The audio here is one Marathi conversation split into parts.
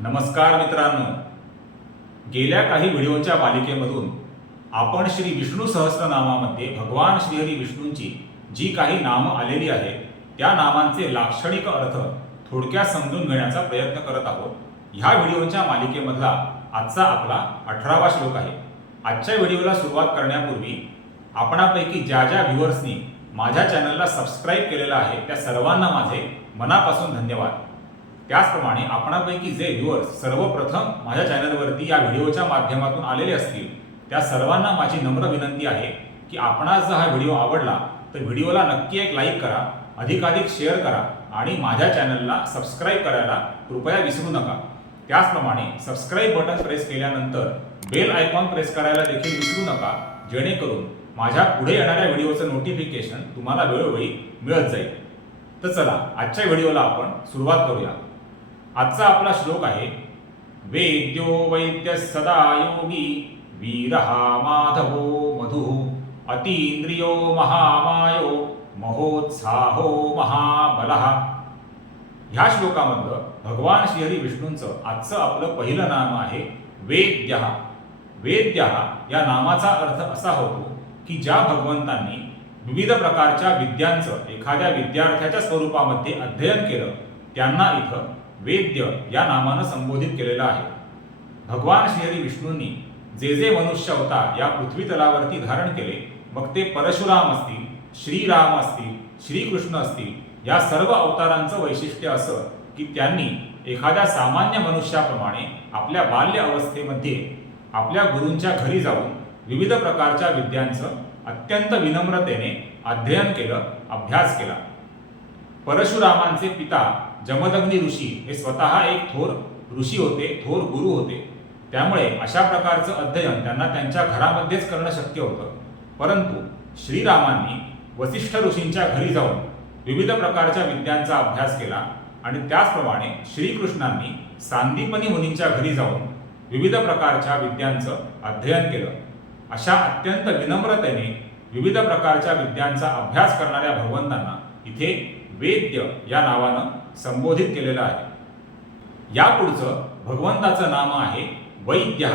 नमस्कार मित्रांनो. गेल्या काही व्हिडिओच्या मालिकेमधून आपण श्री विष्णू सहस्रनामामध्ये भगवान श्रीहरी विष्णूंची जी काही नामं आलेली आहेत त्या नामांचे लाक्षणिक अर्थ थोडक्यात समजून घेण्याचा प्रयत्न करत आहोत. ह्या व्हिडिओच्या मालिकेमधला आजचा आपला अठरावा श्लोक आहे. आजच्या व्हिडिओला सुरुवात करण्यापूर्वी आपणापैकी ज्या ज्या व्ह्युअर्सनी माझ्या चॅनलला सबस्क्राईब केलेलं आहे त्या सर्वांना माझे मनापासून धन्यवाद. त्याचप्रमाणे आपणापैकी जे व्ह्युअर्स सर्वप्रथम माझ्या चॅनलवरती या व्हिडिओच्या माध्यमातून आलेले असतील त्या सर्वांना माझी नम्र विनंती आहे की आपणास जर हा व्हिडिओ आवडला तर व्हिडिओला नक्की एक लाईक करा अधिकाधिक शेअर करा आणि माझ्या चॅनलला सबस्क्राईब करायला कृपया विसरू नका. त्याचप्रमाणे सबस्क्राईब बटन प्रेस केल्यानंतर बेल आयकॉन प्रेस करायला देखील विसरू नका जेणेकरून माझ्या पुढे येणाऱ्या व्हिडिओचं नोटिफिकेशन तुम्हाला वेळोवेळी मिळत जाईल. तर चला आजच्या व्हिडिओला आपण सुरुवात करूया. आजचा आपला श्लोक आहे वेद्यो वैद्य सदा योगी वीरहा माधवो मधु अतींद्रियो महामायो महोत्साहो महाबल. ह्या श्लोकामधलं भगवान श्रीहरी विष्णूंचं आजचं आपलं पहिलं नाम आहे वेद्य. वेद्य या नामाचा अर्थ असा होतो की ज्या भगवंतांनी विविध प्रकारच्या विद्यांचं एखाद्या विद्यार्थ्याच्या स्वरूपामध्ये अध्ययन केलं त्यांना इथं वेद्य या नामानं संबोधित केलेलं आहे. भगवान श्रीहरी विष्णूंनी जे जे मनुष्य अवतार या पृथ्वी तलावरती धारण केले मग ते परशुराम असतील श्रीराम असतील श्रीकृष्ण असतील या सर्व अवतारांचं वैशिष्ट्य असं की त्यांनी एखाद्या सामान्य मनुष्याप्रमाणे आपल्या बाल्य अवस्थेमध्ये आपल्या गुरूंच्या घरी जाऊन विविध प्रकारच्या विद्यांचं अत्यंत विनम्रतेने अध्ययन केलं अभ्यास केला. परशुरामांचे पिता जमदग्नी ऋषी हे स्वतः एक थोर ऋषी होते थोर गुरु होते. त्यामुळे अशा प्रकारचं अध्ययन त्यांना त्यांच्या घरामध्येच करणं शक्य होतं. परंतु श्रीरामांनी वसिष्ठ ऋषींच्या घरी जाऊन विविध प्रकारच्या विद्यांचा अभ्यास केला आणि त्याचप्रमाणे श्रीकृष्णांनी सांदीपनी मुनींच्या घरी जाऊन विविध प्रकारच्या विद्यांचं अध्ययन केलं. अशा अत्यंत विनम्रतेने विविध प्रकारच्या विद्यांचा अभ्यास करणाऱ्या भगवंतांना इथे वेद्य या नावानं संबोधित केलेलं आहे. यापुढचं भगवंताचं नाम आहे वैद्य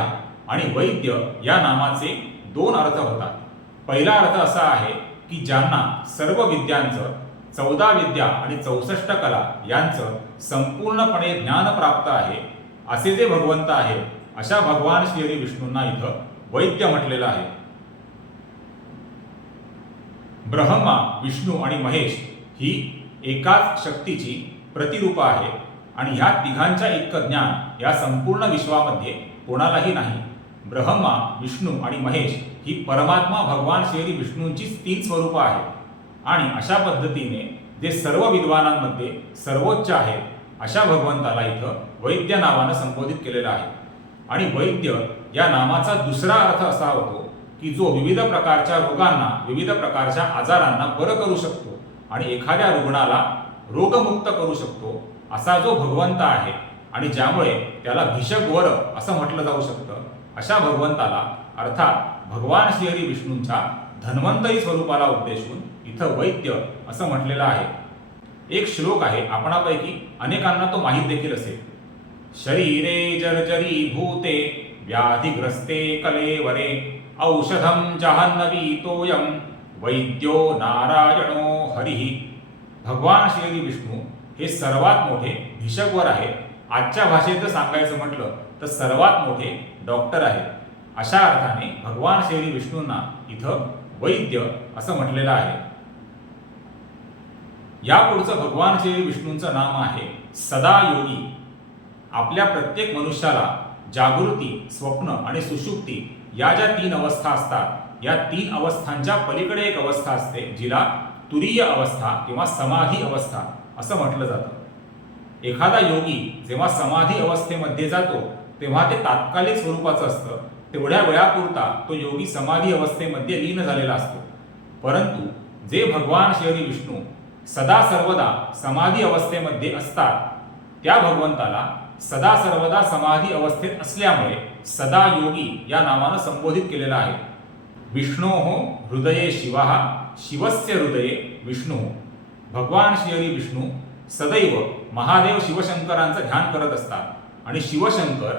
आणि वैद्य या नामाचे दोन अर्थ होतात. पहिला अर्थ असा आहे की ज्यांना सर्व विद्यांचं चौदा विद्या आणि चौसष्ट कला यांचं संपूर्णपणे ज्ञान प्राप्त आहे असे जे भगवंत आहे अशा भगवान श्री विष्णूंना इथं वैद्य म्हटलेलं आहे. ब्रह्मा विष्णू आणि महेश ही एकाच शक्तीची प्रतिरूप आहे. आणि ह्या तिघांच्या इतकं ज्ञान या संपूर्ण विश्वामध्ये कोणालाही नाही. ब्रह्मा विष्णू आणि महेश ही परमात्मा भगवान श्री विष्णूंचीच तीन स्वरूपं आहेत. आणि अशा पद्धतीने जे सर्व विद्वानांमध्ये सर्वोच्च आहेत अशा भगवंताला इथं वैद्य नावानं संबोधित केलेलं आहे. आणि वैद्य या नामाचा दुसरा अर्थ असा होतो की जो विविध प्रकारच्या रोगांना विविध प्रकारच्या आजारांना बरं करू शकतो. आणि एखाद्या रुग्णाला रोगमुक्त करू शकतो असा जो भगवंत आहे. आणि ज्यामुळे त्याला भीषक वर असं म्हटलं जाऊ शकतं अशा भगवंताला अर्थात भगवान श्रीहरी विष्णूंच्या धन्वंतरी स्वरूपाला उद्देशून इथं वैद्य असं म्हटलेलं आहे. एक श्लोक आहे आपणापैकी अनेकांना तो माहीत देखील असेल. शरीरे जर्जरी भूते व्याधिग्रस्ते कलेवरे औषधं जहान्नवी तोयम वैद्यो नारायणो हरिः। भगवान श्री विष्णू हे सर्वात मोठे भिषकवर आहेत. आजच्या भाषेत जर सांगायचं म्हटलं तर सर्वात मोठे डॉक्टर आहेत. अशा अर्थाने भगवान श्री विष्णूंना इथं वैद्य असं म्हटलेलं आहे. यापुढचं भगवान श्री विष्णूंचं नाम आहे सदा योगी आपल्या प्रत्येक मनुष्याला जागृती स्वप्न आणि सुषुप्ती या ज्या तीन अवस्था असतात या तीन अवस्थांच्या पलीकडे एक अवस्था असते जिला तुरीय अवस्था किंवा समाधी अवस्था असं म्हटलं जातं. एखादा योगी जेव्हा समाधी अवस्थेमध्ये जातो तेव्हा ते तात्कालिक स्वरूपाचं असतं. तेवढ्या वेळापुरता तो योगी समाधी अवस्थेमध्ये लीन झालेला असतो. परंतु जे भगवान श्री विष्णू सदा सर्वदा समाधी अवस्थेमध्ये असतात त्या भगवंताला सदा सर्वदा समाधी अवस्थेत असल्यामुळे सदा योगी या नावानं संबोधित केलेलं आहे. विष्णो हृदये शिवा शिवस्य हृदये विष्णू भगवान श्रीहरी विष्णू सदैव महादेव शिवशंकरांचं ध्यान करत असतात. आणि शिवशंकर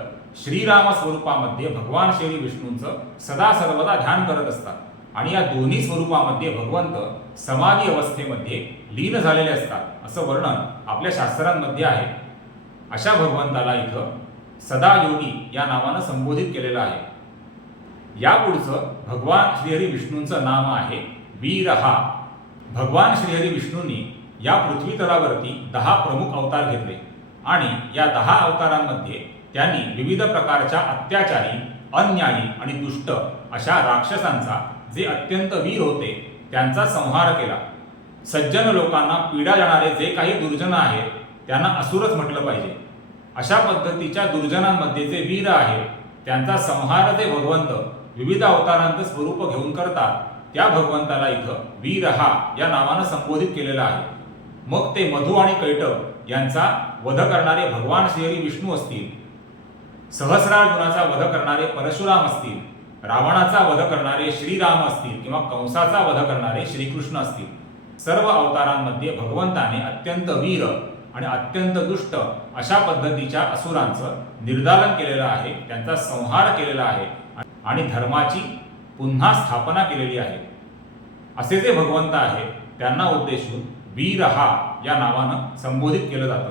श्रीराम स्वरूपामध्ये भगवान श्री विष्णूंचं सदा सर्वदा ध्यान करत असतात. आणि या दोन्ही स्वरूपामध्ये भगवंत समाधी अवस्थेमध्ये लीन झालेले असतात असं वर्णन आपल्या शास्त्रांमध्ये आहे. अशा भगवंताला इथं सदा योगी या नावानं संबोधित केलेलं आहे. यापुढचं भगवान श्रीहरी विष्णूंचं नाम आहे वीर. हा भगवान श्रीहरी विष्णूंनी या पृथ्वीतलावरती दहा प्रमुख अवतार घेतले आणि या दहा अवतारांमध्ये त्यांनी विविध प्रकारच्या अत्याचारी अन्यायी आणि दुष्ट अशा राक्षसांचा जे अत्यंत वीर होते त्यांचा संहार केला. सज्जन लोकांना पीडा जाणारे जे काही दुर्जन आहेत त्यांना असुरच म्हटलं पाहिजे. अशा पद्धतीच्या दुर्जनांमध्ये जे वीर आहेत त्यांचा संहार जे भगवंत विविध अवतारांचं स्वरूप घेऊन करतात त्या भगवंताला इथं वीरहा या नावानं संबोधित केलेलं आहे. मग ते मधु आणि कैटव यांचा वध करणारे भगवान श्रीहरी विष्णू असतील. सहस्रार्जुनाचा वध करणारे परशुराम असतील. रावणाचा वध करणारे श्रीराम असतील किंवा कंसाचा वध करणारे श्रीकृष्ण असतील. सर्व अवतारांमध्ये भगवंताने अत्यंत वीर आणि अत्यंत दुष्ट अशा पद्धतीच्या असुरांचं निर्दालन केलेलं आहे त्यांचा संहार केलेला आहे आणि धर्माची पुन्हा स्थापना केलेली आहे. असे जे भगवंत आहेत त्यांना उद्देशून वीरहा या नावानं संबोधित केलं जातं.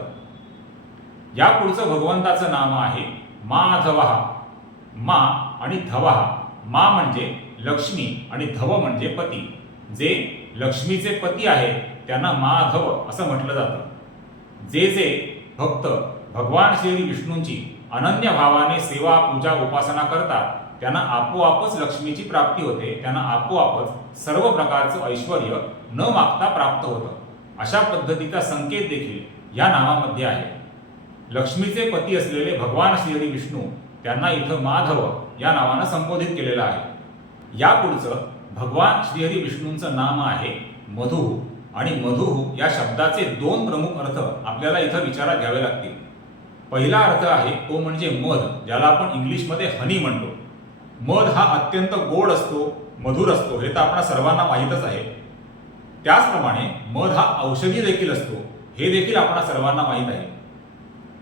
या पुढचं भगवंताचं नाम आहे माधवहा मा आणि धवहा मा म्हणजे लक्ष्मी आणि धव म्हणजे पती. जे लक्ष्मीचे पती आहेत त्यांना माधव असं म्हटलं जातं. जे जे भक्त भगवान श्री विष्णूंची अनन्य भावाने सेवा पूजा उपासना करतात त्यांना आपोआपच लक्ष्मीची प्राप्ती होते त्यांना आपोआपच सर्व प्रकारचं ऐश्वर न मागता प्राप्त होतं. अशा पद्धतीचा संकेत देखील या नावामध्ये आहे. लक्ष्मीचे पती असलेले भगवान श्रीहरी विष्णू त्यांना इथं माधव या नावानं संबोधित केलेलं आहे. या पुढचं भगवान श्रीहरी विष्णूंचं नाम आहे मधु आणि मधु या शब्दाचे दोन प्रमुख अर्थ आपल्याला इथं विचारात घ्यावे लागतील. पहिला अर्थ आहे तो म्हणजे मध ज्याला आपण इंग्लिशमध्ये हनी म्हणतो. मध हा अत्यंत गोड असतो मधुर असतो हे तर आपणा सर्वांना माहीतच आहे. त्याचप्रमाणे मध हा औषधी देखील असतो हे देखील आपणा सर्वांना माहीत आहे.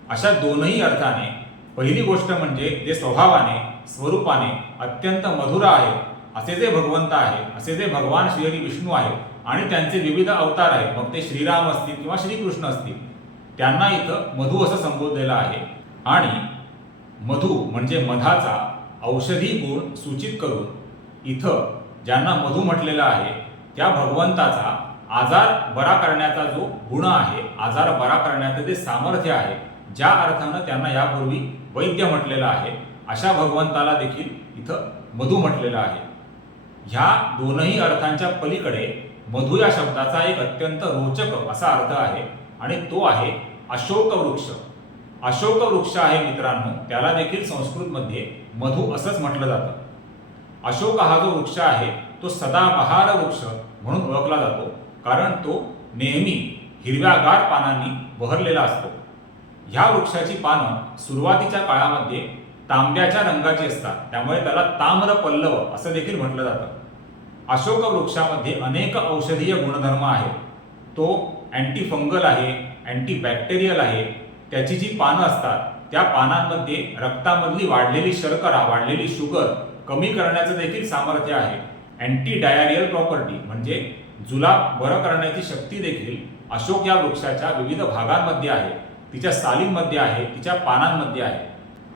अशा दोनही अर्थाने पहिली गोष्ट म्हणजे जे स्वभावाने स्वरूपाने अत्यंत मधुर आहे असे जे भगवंत आहे असे जे भगवान श्रीहरी विष्णू आहेत आणि त्यांचे विविध अवतार आहेत मग ते श्रीराम असतील किंवा श्रीकृष्ण असतील त्यांना इथं मधु असं संबोधलेलं आहे. आणि मधु म्हणजे मधाचा औषधी गुण सूचित करून इथं ज्यांना मधू म्हटलेलं आहे त्या भगवंताचा आजार बरा करण्याचा जो गुण आहे आजार बरा करण्याचं जे सामर्थ्य आहे ज्या अर्थानं त्यांना यापूर्वी वैद्य म्हटलेलं आहे अशा भगवंताला देखील इथं मधू म्हटलेलं आहे. ह्या दोनही अर्थांच्या पलीकडे मधु या शब्दाचा एक अत्यंत रोचक असा अर्थ आहे आणि तो आहे अशोक वृक्ष अशोक वृक्ष आहे मित्रांनो त्याला देखील संस्कृतमध्ये मधु असंच म्हटलं जातं. अशोक हा जो वृक्ष आहे तो सदाबहार वृक्ष म्हणून ओळखला जातो. कारण तो नेहमी हिरव्यागार पानांनी बहरलेला असतो. ह्या वृक्षाची पानं सुरुवातीच्या काळामध्ये तांब्याच्या रंगाची असतात. त्यामुळे त्याला ताम्र पल्लव असं देखील म्हटलं जातं. अशोक वृक्षामध्ये अनेक औषधीय गुणधर्म आहेत. तो अँटी फंगल आहे अँटी बॅक्टेरियल आहे त्याची जी पानं असतात त्या पानांमध्ये रक्तामधली वाढलेली शर्करा वाढलेली शुगर कमी करण्याचं देखील सामर्थ्य आहे. अँटी डायरियल प्रॉपर्टी म्हणजे जुलाब बरं करण्याची शक्ती देखील अशोक या वृक्षाच्या विविध भागांमध्ये आहे. तिच्या सालींमध्ये आहे तिच्या पानांमध्ये आहे.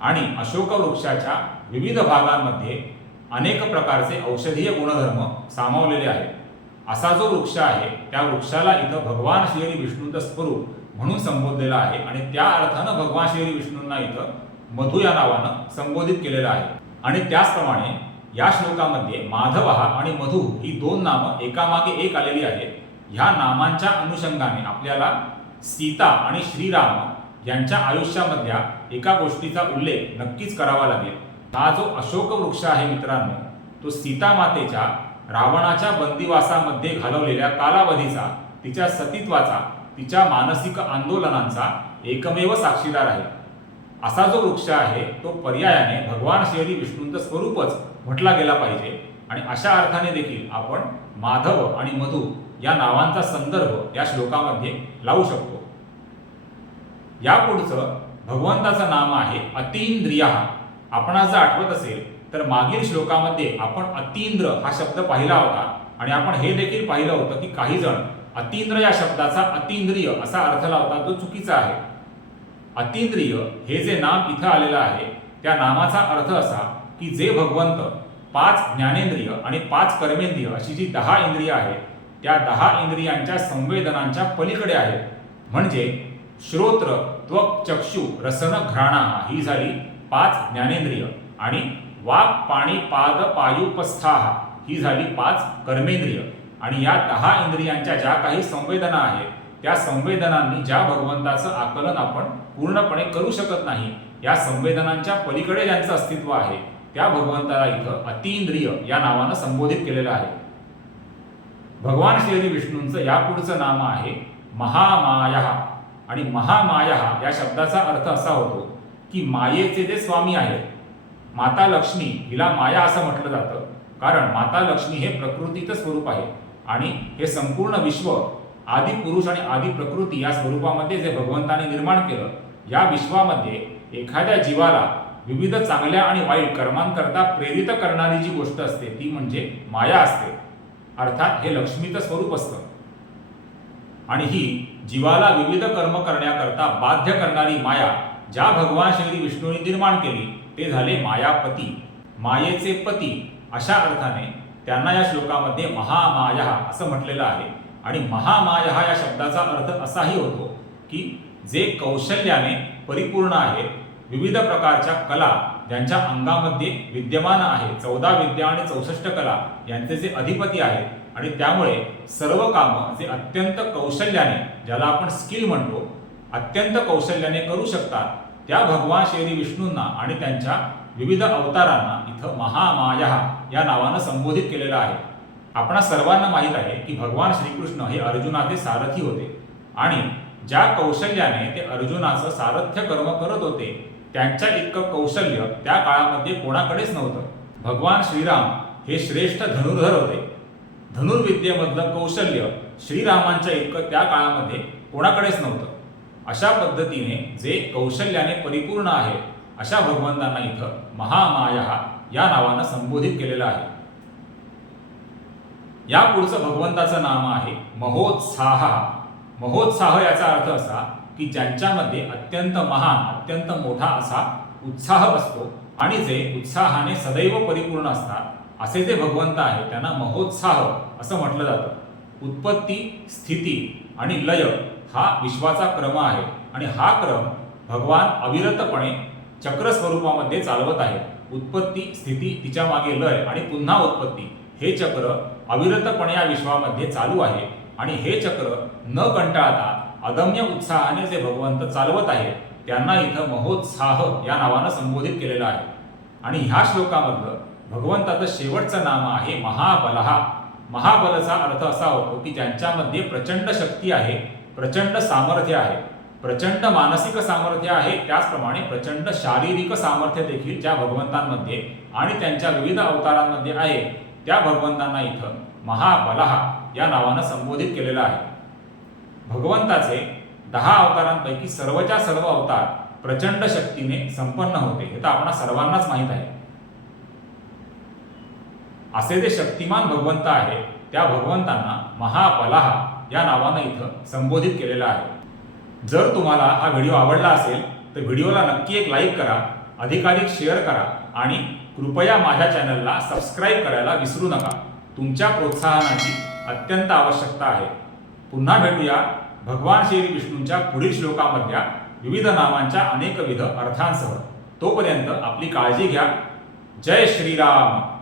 आणि अशोक वृक्षाच्या विविध भागांमध्ये अनेक प्रकारचे औषधीय गुणधर्म सामावलेले आहेत. असा जो वृक्ष आहे त्या वृक्षाला इथं भगवान श्री विष्णूंचं स्वरूप म्हणून संबोधलेला आहे. आणि त्या अर्थानं भगवान श्री विष्णूंना इथं मधु या नावानं संबोधित केलेलं आहे. आणि त्याचप्रमाणे या श्लोकामध्ये माधव हा आणि मधु ही दोन नामं एकामागे एक आलेली आहेत. ह्या नामांच्या अनुषंगाने आपल्याला सीता आणि श्रीराम यांच्या आयुष्यामधल्या एका गोष्टीचा उल्लेख नक्कीच करावा लागेल. हा जो अशोक वृक्ष आहे मित्रांनो तो सीता मातेच्या रावणाच्या बंदिवासामध्ये घालवलेल्या कालावधीचा तिच्या सतीत्वाचा तिच्या मानसिक आंदोलनांचा एकमेव साक्षीदार आहे. असा जो वृक्ष आहे तो पर्यायाने भगवान श्रीहरी विष्णूंचं स्वरूपच म्हटला गेला पाहिजे आणि अशा अर्थाने देखील आपण माधव आणि मधु या नावांचा संदर्भ या श्लोकामध्ये लावू शकतो. यापुढचं भगवंताचं नाम आहे अतींद्रिया. आपणास जर आठवत असेल तर मागील श्लोकामध्ये आपण अतींद्र हा शब्द पाहिला होता आणि आपण हे देखील पाहिलं होतं की काही जण अतींद्र या शब्दाचा अतींद्रिय असा अर्थ लावतात जो चुकीचा आहे. अतींद्रिय हे जे नाम इथं आलेलं आहे त्या नामाचा अर्थ असा की जे भगवंत पाच ज्ञानेंद्रिय आणि पाच कर्मेंद्रिय अशी जी दहा इंद्रिय आहेत त्या दहा इंद्रियांच्या संवेदनांच्या पलीकडे आहेत. म्हणजे श्रोत्र त्वक चक्षु रसन घ्राणा ही झाली पाच ज्ञानेंद्रिय आणि वाक पाणी पाद पायुपस्थाहा ही झाली पाच कर्मेंद्रिय. आणि या दहा इंद्रियांच्या ज्या काही संवेदना आहेत त्या संवेदनांनी ज्या भगवंताचं आकलन आपण पूर्णपणे करू शकत नाही या संवेदनांच्या पलीकडे ज्यांचं अस्तित्व आहे त्या भगवंताला इथं अतिंद्रिय या नावानं संबोधित केलेलं आहे. भगवान श्री विष्णूंचं यापुढचं नाम आहे महामाया. आणि महामाया या शब्दाचा अर्थ असा होतो की मायेचे जे स्वामी आहेत माता लक्ष्मी हिला माया असं म्हटलं जातं. कारण माता लक्ष्मी हे प्रकृतीचं स्वरूप आहे. आणि हे संपूर्ण विश्व आदि पुरुष आणि आदि प्रकृती या स्वरूपामध्ये जे भगवंताने निर्माण केलं या विश्वामध्ये एखाद्या जीवाला विविध चांगल्या आणि वाईट कर्मांकरता प्रेरित करणारी जी गोष्ट असते ती म्हणजे माया असते. अर्थात हे लक्ष्मीचं स्वरूप असतं. आणि ही जीवाला विविध कर्म करण्याकरता बाध्य करणारी माया ज्या भगवान श्री विष्णूंनी निर्माण केली ते झाले मायापती मायेचे पती अशा अर्थाने त्यांना या श्लोकामध्ये महामाया असं म्हटलेलं आहे. आणि महामाया या शब्दाचा अर्थ असाही होतो की जे कौशल्याने परिपूर्ण आहेत विविध प्रकारच्या कला ज्यांच्या अंगामध्ये विद्यमान आहे चौदा विद्या आणि चौसष्ट कला यांचे जे अधिपती आहेत आणि त्यामुळे सर्व कामं जे अत्यंत कौशल्याने ज्याला आपण स्किल म्हणतो अत्यंत कौशल्याने करू शकतात त्या भगवान श्री विष्णूंना आणि त्यांच्या विविध अवतारांना इथं महामाया या नावानं संबोधित केलेलं आहे. आपणा सर्वांना माहीत आहे की भगवान श्रीकृष्ण हे अर्जुनाचे सारथी होते आणि ज्या कौशल्याने ते अर्जुनाचं सारथ्य कर्म करत होते त्यांच्या इतकं कौशल्य त्या काळामध्ये कोणाकडेच नव्हतं. भगवान श्रीराम हे श्रेष्ठ धनुर्धर होते. धनुर्विद्येमधलं कौशल्य श्रीरामांच्या इतकं त्या काळामध्ये कोणाकडेच नव्हतं. अशा पद्धतीने जे कौशल्याने परिपूर्ण आहे अशा भगवंतांना इथं महामाया या नावानं संबोधित केलेलं आहे. या पुढचं भगवंताचं नाम आहे महोत्साह. महोत्साह याचा अर्थ असा की ज्यांच्यामध्ये अत्यंत महान अत्यंत मोठा असा उत्साह असतो आणि जे उत्साहाने सदैव परिपूर्ण असतात असे जे भगवंत आहे त्यांना महोत्साह असं म्हटलं जातं. उत्पत्ती स्थिती आणि लय हा विश्वाचा क्रम आहे आणि हा क्रम भगवान अविरतपणे चक्र स्वरूपामध्ये चालवत आहे. उत्पत्ती स्थिती तिच्यामागे लय आणि पुन्हा उत्पत्ती. हे चक्र अविरतपणे या विश्वामध्ये चालू आहे. आणि हे चक्र न कंटाळता अदम्य उत्साहाने जे भगवंत चालवत आहे त्यांना इथं महोत्साह या नावानं संबोधित केलेलं आहे. आणि ह्या श्लोकामधलं भगवंताचं शेवटचं नाम आहे महाबलहा. महाबलचा अर्थ असा होतो की ज्यांच्यामध्ये प्रचंड शक्ती आहे प्रचंड सामर्थ्य आहे प्रचंड मानसिक सामर्थ्य आहे. त्याचप्रमाणे प्रचंड शारीरिक सामर्थ्य देखील ज्या भगवंतांमध्ये आणि त्यांच्या विविध अवतारांमध्ये आहे त्या भगवंतांना इथं महाबलहा या नावानं संबोधित केलेलं आहे. भगवंताचे दहा अवतारांपैकी सर्वच्या सर्व अवतार प्रचंड शक्तीने संपन्न होते. हे तर आपणा सर्वांनाच माहीत आहे. असे जे शक्तिमान भगवंत आहे त्या भगवंतांना महाबलाहा या नावानं इथं संबोधित केलेलं आहे. जर तुम्हाला हा व्हिडिओ आवडला असेल तर व्हिडिओला नक्की एक लाईक करा अधिकाधिक शेअर करा आणि कृपया माझ्या चॅनलला सबस्क्राईब करायला विसरू नका. तुमच्या प्रोत्साहनाची अत्यंत आवश्यकता आहे. पुन्हा भेटूया भगवान श्री विष्णूंच्या पुढील श्लोकामधल्या विविध नामांच्या अनेकविध अर्थांसह. तोपर्यंत आपली काळजी घ्या. जय श्रीराम.